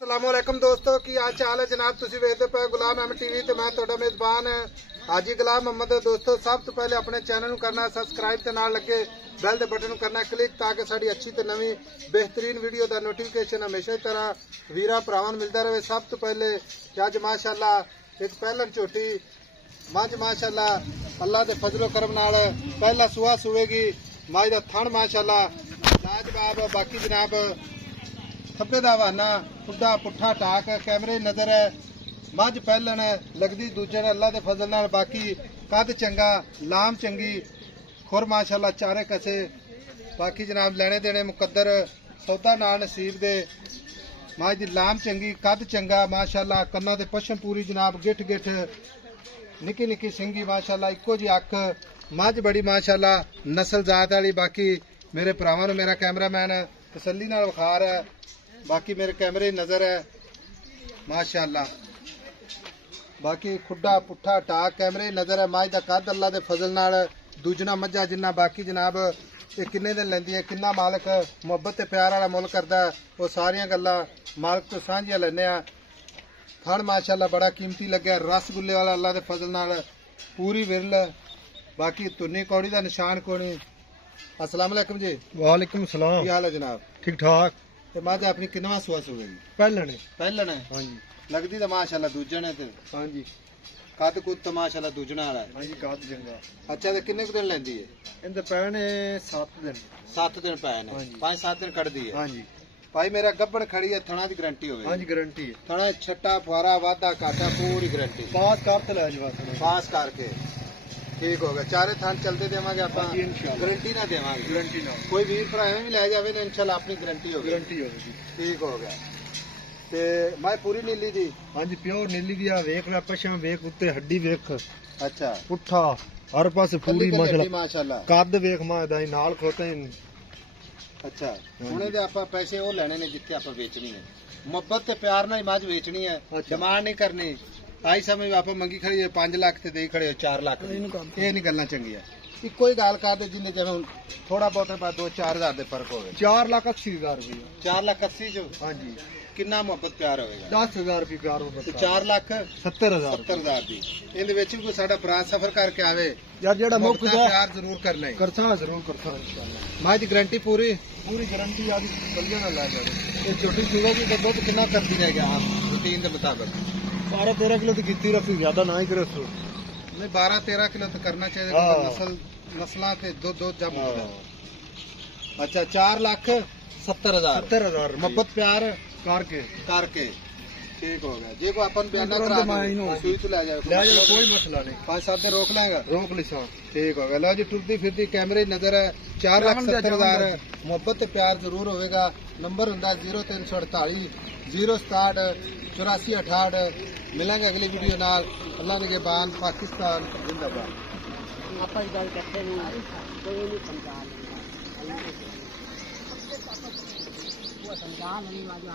अस्सलामुअलैकुम दोस्तों की आज चाल है जनाब तुसी वेखदे पे गुलाम अहमद टीवी ते मैं तुहाडा मेजबान हाजी गुलाम मोहम्मद। दोस्तों सब तो पहले अपने चैनल करना सब्सक्राइब ते नाल लगे बैल दे बटन करना क्लिक ताकि साड़ी अच्छी ते नवी बेहतरीन वीडियो दा नोटिफिकेशन हमेशा की तरह वीरा भरावां नूं मिलदा रहे। सब तो पहले अज माशाअल्लाह एक पहलन झोटी मझ माशाअल्लाह अल्लाह दे फजलो करम नाल पहला सुहा सुवेगी। मझ दा थण माशाअल्लाह लाजवाब। बाकी जनाब खब्बे दा हवाना खुदा पुट्ठा टाक कैमरे नजर है। मझ पहलन लगदी दूजे अल्लाह दे फजल नाल। बाकी कद चंगा लाम चंगी खुर माशाअल्लाह चारे कसे। बाकी जनाब लेने देने मुकद्दर सौदा ना नसीब दे। मझ दी लाम चंगी कद चंगा माशाअल्लाह कन्ना ते पशम पूरी जनाब गिठ गिठ निकी निकी सिंगी माशाअल्लाह इक्को जी अख। मझ बड़ी माशाअल्लाह नस्ल जात वाली। बाकी मेरे भरावां नूं मेरा कैमरामैन तसल्ली नाल विखा रहा है। बाकी मेरे कैमरे नजर है माशाअल्लाह। बाकी खुडा पुट्ठा टाक कैमरे नजर है। मझ दा कद अल्लाह दे फजल नाल दूजना मझा जिन्ना। बाकी जनाब ये किन्ने दिन लैंदी है किन्ना मालक मुहब्बत ते प्यार वाला मुल करदा वो सारियां गल्लां मालक तो सांझियां लैने आ। थण माशाअल्लाह बड़ा कीमती लग्या रसगुल्ले वाला अल्लाह दे फजल नाल पूरी विरल। बाकी तुन्नी कौड़ी दा निशान कोनी। अस्सलाम वालेकुम जी। वालेकुम सलाम। की हाल है जनाब? ठीक ठाक। ते मझ अपनी किन्नवा सुआ सुवेगी? पहलने पहलन है। हाँ जी लगदी तो माशाअल्लाह दूजन है ते हाँ जी कद कुद तो माशाअल्लाह दूजना वाला है। हाँ जी काद चंगा। अच्छा ते किन्ने दिन लेंदी है? इनते पैने 7 दिन। 7 दिन पै ने। हाँ जी। 5-7 दिन कटदी है। हाँ जी भाई मेरा गब्बन खड़ी है थणा दी गारंटी होवे। हाँ जी गारंटी है। थणा छट्टा फुआरा वाधा घाटा पूरी गारंटी पास कर तो ले जवा पास करके ठीक हो गया। चारे थान चलते देवांगे आप हाँ जी, इंशाअल्लाह। गारंटी ना देवांगे। गारंटी ना कोई वीर भरा एवं भी ले जावे ना इंशाअल्लाह अपनी गारंटी होगी। गारंटी होगी। ठीक हो गया। ते मैं पूरी नीली दी। हाँ जी प्योर नीली दिया वेख ला पशम वेख उत्ते हड्डी वेख अच्छा पुट्ठा हर पासे पूरी माशाल्लाह माशाअल्लाह कद वेख मां दा नाल खोते अच्छा हुणे दे आपां पैसे ਉਹ ਲੈਣੇ ਨੇ ਜਿੱਥੇ ਆਪਾਂ ਵੇਚਣੀ ਹੈ। ਮੁਹੱਬਤ ਤੇ ਪਿਆਰ ਨਾਲ ਮੱਝ ਵੇਚਣੀ ਹੈ। ਅੱਛਾ। ਡਿਮਾਂਡ ਨਹੀਂ ਕਰਨੀ। ਆਈ ਸਮੇਂ ਆਪਾਂ ਮੰਗੀ ਖੜੀ 5 ਲੱਖ ਤੇ ਦੇਈ ਖੜੇ 4 ਲੱਖ ਦੀ। ਇਹ ਨਹੀਂ ਗੱਲਾਂ ਚੰਗੀਆਂ। ਇੱਕੋ ਹੀ ਗੱਲ ਕਰਦੇ ਜਿੰਨੇ ਜਿਵੇਂ ਹੁਣ ਥੋੜਾ ਬਹੁਤਾ ਬਾਅਦ 2-4 ਹਜ਼ਾਰ ਦੇ ਫਰਕ ਹੋਵੇ। 4,80,000 रुपये। 4,80,000 ਚ हाँ जी ਕਿੰਨਾ ਮੁਹੱਬਤ ਪਿਆਰ ਹੋਵੇਗਾ? 10,000 रुपये प्यार हो ਤੇ 4,70,000 70,000 ਦੀ ਇਹਦੇ ਵਿੱਚ ਵੀ ਕੋਈ ਸਾਡਾ ਭਰਾ ਸਫਰ ਕਰਕੇ ਆਵੇ यार जेड़ा मुफ्त ਮੁਹੱਬਤ दा ਪਿਆਰ ਜ਼ਰੂਰ ਕਰਨਾ ਹੈ। करसा जरूर करसा इंशाल्लाह। ਮੱਝ ਦੀ ਗਾਰੰਟੀ ਪੂਰੀ पूरी गारंटी आदि बलिया ना ला जाए। ਇਹ ਛੋਟੀ ਸੂਗਾ ਵੀ ਦੁੱਧ ਕਿੰਨਾ ਕਰਦੀ ਜਾਏਗਾ ਆਪ ਰੂਟੀਨ ਦੇ ਮੁਤਾਬਕ? 12-13 किलो तो कीती रखी ज्यादा ना ही करे सो। नहीं 12-13 किलो तो करना चाहिए। हाँ। नस्ल के दो जब अच्छा 4,70,000 70,000 मोहब्बत प्यार करके करके ठीक हो गया। जे को अपन बयाना तुरंत करा माइन हो। सुई तो ले जाए ले जाए कोई मसला नहीं 5-7 दिन रोक लेगा रोक लिसा। ठीक हो गया। लो जी टुरती फिरती कैमरे नजर है 4,70,000 मोहब्बत प्यार जरूर होगा। नंबर होंगे 0348 067 8468। मिलेंगे अगली वीडियो नाल। अल्लाह निगहबान पाकिस्तान जिंदाबाद। ਆਪਾਂ ਇਹ ਗੱਲ ਕਰਦੇ ਨਹੀਂ ਕੋਈ ਨਹੀਂ ਸਮਝਾ ਉਹ ਸਮਝਾ ਨਹੀਂ ਵਾਜਾ